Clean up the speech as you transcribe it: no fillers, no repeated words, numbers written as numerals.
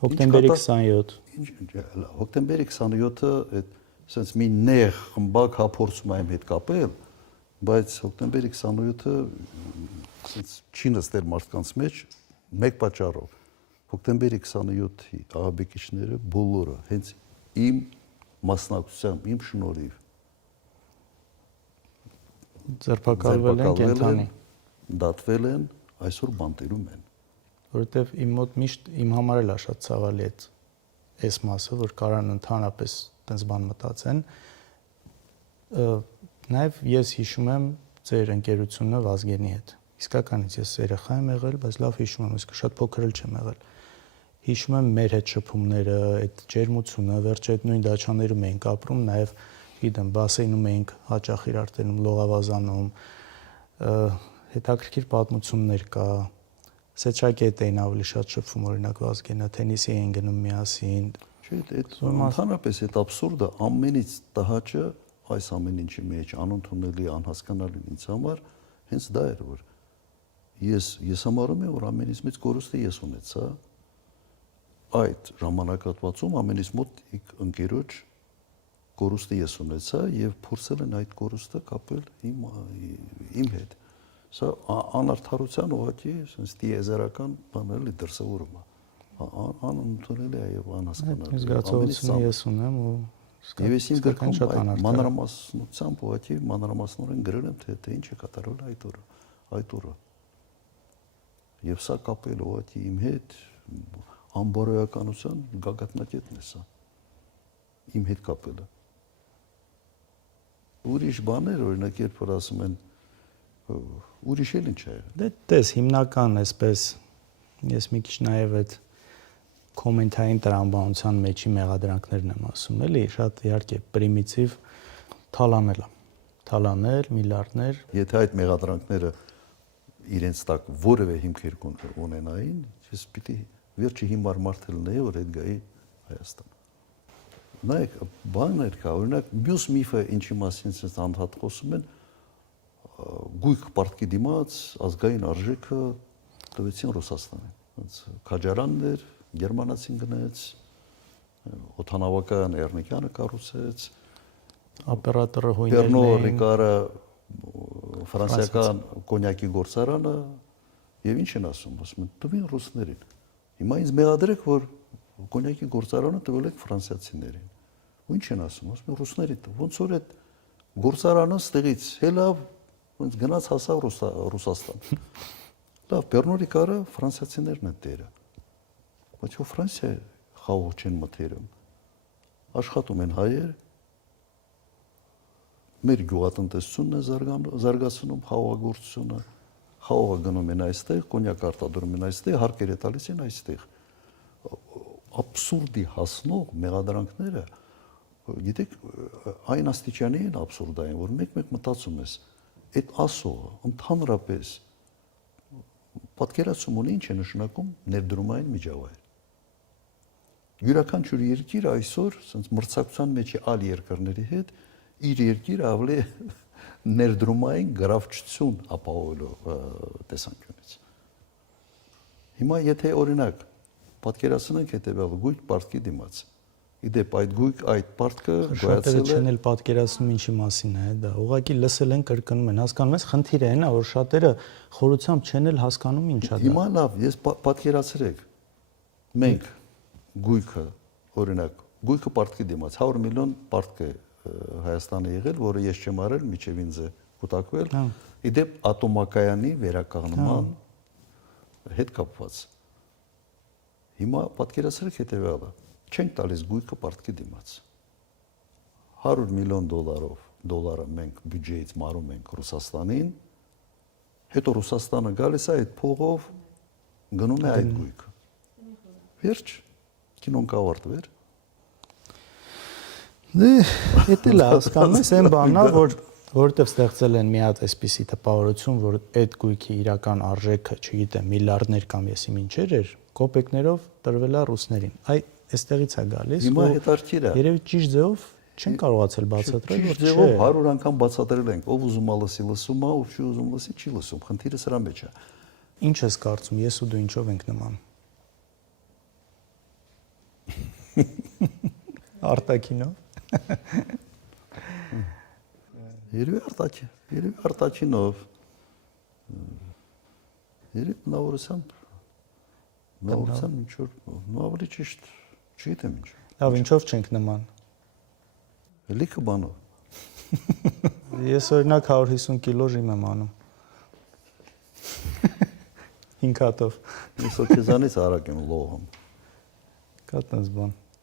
Հոկտեմբերի 27 հոկտեմբերի 27-ը այդ sense մի նեղ խմբակ հափորձում եմ հետ կապել, բայց հոկտեմբերի 27-ը sense չի նստել մարդկանց մեջ մեկ պատճառով։ Հոկտեմբերի 27-ի աղաբեկիչները բոլորը հենց իմ մասնակցությամբ, իմ շնորհիվ ձերբակալվել են կենթանի, դատվել են, այսօր բանտերում են։ Որովհետև իմ մոտ միշտ իմ համար էլ է շատ ցավալի այս մասը, որ կարան ընդհանրապես տենց բան մտածեն։ Նաև ես հիշում եմ ձեր ընկերությունը Վազգենի հետ։ Իսկականից ես երեխա եմ եղել, բայց լավ հիշում եմ, իսկ շատ փոքր էլ չեմ եղել։ Հիշում եմ մեր հետ շփումները, այդ ջերմությունը, վերջը այդ նույն դաչաներում էինք ապրում, նաև գիտեմ, բասեյնում էինք հաճախ իրար տենում, լողավազանում, հետաքրքիր պատմություններ կա։ Սեչակի հետ էին ավելի շատ շփվում, օրինակ Վազգենը, թենիսի էին գնում միասին։ Չէ, այդ ընդհանրապես այդ աբսուրդը ամենից տհաճը այս ամեն ինչի մեջ անընդունելի, անհասկանալի ինձ համար հենց դա էր, որ ես համարում եմ, որ ամենից մեծ կորուստը ես ունեցա այդ ժամանակահատվածում ամենից մոտ ընկերոջ կորուստը ես ունեցա եւ փորձել են այդ կորուստը կապել իմ հետ։ Սա անարդարության ուղղակի sense դիեզերական բաներ լի դրսևորում է։ Անընդունելի է եւ անհասկանալի։ Զգացողությունը ես ունեմ ու եւ ես ինձ գրքում մանրամասնությամբ ուղղակի մանրամասնորեն գրել եմ թե ինչ է կատարվել այդ օրը։ Եվ սա կապել ուղղակի իմ հետ անբարոյականության գագաթնակետն է սա։ Իմ հետ կապելը։ Ուրիշ բաներ, օրինակ, երբ որ ասում են ուրիշ էլ ինչ է։ Դե տես հիմնական այսպես ես մի քիչ նաև այդ կոմենտային տրամաբանության մեջի մեղադրանքներն եմ ասում, էլի, շատ իհարկե պրիմիտիվ թալանել, միլիարդներ։ Եթե այդ մեղադրանքները իրենց տակ որևէ հիմքեր ունենային, ես պիտի վերջի հիմար մարդ լինեի, որ այդ գայի Հայաստան։ Նայեք, բաներ կա, օրինակ, մյուս միֆը ինչի մասին ցած անդադ խոսում են, գույք պարտքի դիմաց ազգային արժեքը տվեցին Ռուսաստանին։ Ոնց քաջարաններ, գերմանացին գնաց, օթանավական Էրնիկյանը կառուցեց, օպերատորը հույներն էին, Պերնո Ռիկարը ֆրանսիական կոնյակի գործարանը եւ ինչ են ասում են տվին ռուսներին։ Հիմա ինձ մեղադրեք, որ կոնյակի գործարանը տվել եք ֆրանսիացիներին։ Ու ինչ են ասում ռուսների, ոնց որ այդ գործարանը ստեղից հելավ ոնց գնաց հասավ Ռուսաստան։ Լավ, Պերնո Ռիկարը ֆրանսիացիներն են տերը։ Բայց ո Ֆրանսիա խաղող չեն մթերում։ Աշխատում են հայեր, մեր գյուղատնտեսությունն է զարգացնում խաղողագործությունը, խաղողը գնում են այստեղ, կոնյակ արտադրում են այստեղ, հարկերը տալիս են այստեղ։ Աբսուրդի հասնող մեղադրանքները, գիտեք, այն աստիճանի են աբսուրդային, որ մեկ-մեկ մտածում ես, այդ ասողը ընդհանրապես պատկերացում ունի ինչ է նշանակում ներդրումային միջավայր։ Յուրաքանչյուր երկիր այսօր sense մրցակցության մեջ է այլ երկրների հետ իր երկիրը ավելի ներդրումային գրավչություն ապահովելու տեսանկյունից։ Հիմա եթե օրինակ պատկերացնենք հետեւյալը գույք պարտքի դիմաց։ Իդեպ այդ պարտքը գոյացել է չեն էլ պատկերացնում ինչի մասին է դա։ Ուղղակի լսել են, կրկնում են, հասկանում ես, խնդիրը այն է, որ շատերը խորությամբ չեն էլ հասկանում ինչա դա։ Հիմա լավ, ես պատկերացրեք։ Մենք գույքը, օրինակ, գույքը պարտքի դիմաց 100 միլիոն պարտք է Հայաստանը եղել, որը ես չեմ արել, միջև ինձ է կուտակվել, իդեպ ատոմակայանի վերականգնման հետ կապված։ Հիմա պատկերացրեք հետևյալը, չենք տալիս գույքը պարտքի դիմաց։ 100 միլիոն դոլարը մենք բյուջեից մարում ենք Ռուսաստանին, հետո Ռուսաստանը գալիս է այդ փողով գնում է այդ գույքը։ Վերջ, կինոն կավարտվեր։ Դե, դա էլ հասկանում ես, այն բանն է, որովհետև ստեղծել են մի հատ այսպիսի տպավորություն, որ այդ գույքի իրական արժեքը, չգիտեմ, միլիարդներ կամ եսի ինչեր էր, կոպեկներով տրվել է ռուսներին։ Այստեղից է գալիս։ Հիմա հետարքիր է։ Երևի ճիշտ ձևով չեն կարողացել բացատրել, որ չէ։ Ճիշտ ձևով 100 անգամ բացատրել ենք, ով ուզում է լսի, լսում է, ով չի ուզում լսի, չի լսում։ Խնդիրը սրա մեջ է։ Ինչ ես կարծում, ես ու դու ինչով ենք նման։ Արտակինով։ Երևի արտակինով։ Երևի նավորությամբ ինչ որ ավելի ճիշտ չգիտեմ ինչ։ Լավ, ինչով չենք նման։ Լիքը բանով։ Ես օրինակ 150 կիլո ժիմ եմ անում։ 5 հատով։ Ես քեզանից արագ եմ լողում։ Կա տես բան։